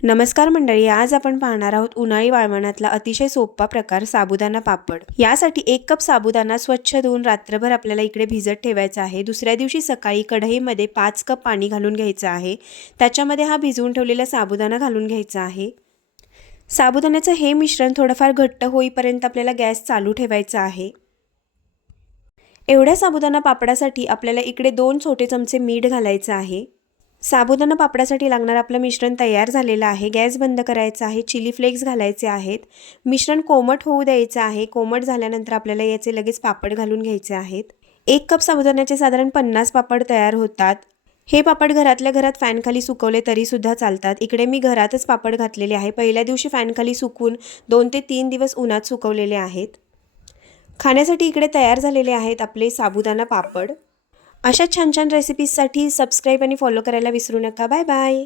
नमस्कार मंडळी, आज आपण पाहणार आहोत उन्हाळी वाळवणातला अतिशय सोपा प्रकार साबुदाणा पापड। यासाठी 1 कप साबुदाणा स्वच्छ धुवून रात्रभर आपल्याला इकडे भिजत ठेवायचा आहे। दुसऱ्या दिवशी सकाळी कढईमध्ये 5 कप पाणी घालून घ्यायचं आहे। त्याच्यामध्ये हा भिजवून ठेवलेला साबुदाणा घालून घ्यायचा आहे। साबुदाण्याचं हे मिश्रण थोडंफार घट्ट होईपर्यंत आपल्याला गॅस चालू ठेवायचा आहे। एवढ्या साबुदाणा पापडासाठी आपल्याला इकडे 2 छोटे चमचे मीठ घालायचं आहे। साबुदाणा पापडासाठी लागणार आपलं मिश्रण तयार झालेलं आहे। गॅस बंद करायचा आहे। चिली फ्लेक्स घालायचे आहेत। मिश्रण कोमट होऊ द्यायचं आहे। कोमट झाल्यानंतर आपल्याला याचे लगेच पापड घालून घ्यायचे आहेत। 1 कप साबुदाण्याचे साधारण 50 पापड तयार होतात। हे पापड घरातल्या घरात फॅनखाली सुकवले तरी सुद्धा चालतात। इकडे मी घरातच पापड घातलेले आहे। पहिल्या दिवशी फॅनखाली सुकून 2 ते 3 दिवस उन्हात सुकवलेले आहेत। खाण्यासाठी इकडे तयार झालेले आहेत आपले साबुदाणा पापड। अशा छान छान रेसिपीजसाठी सबस्क्राईब आणि फॉलो करायला विसरू नका। Bye bye.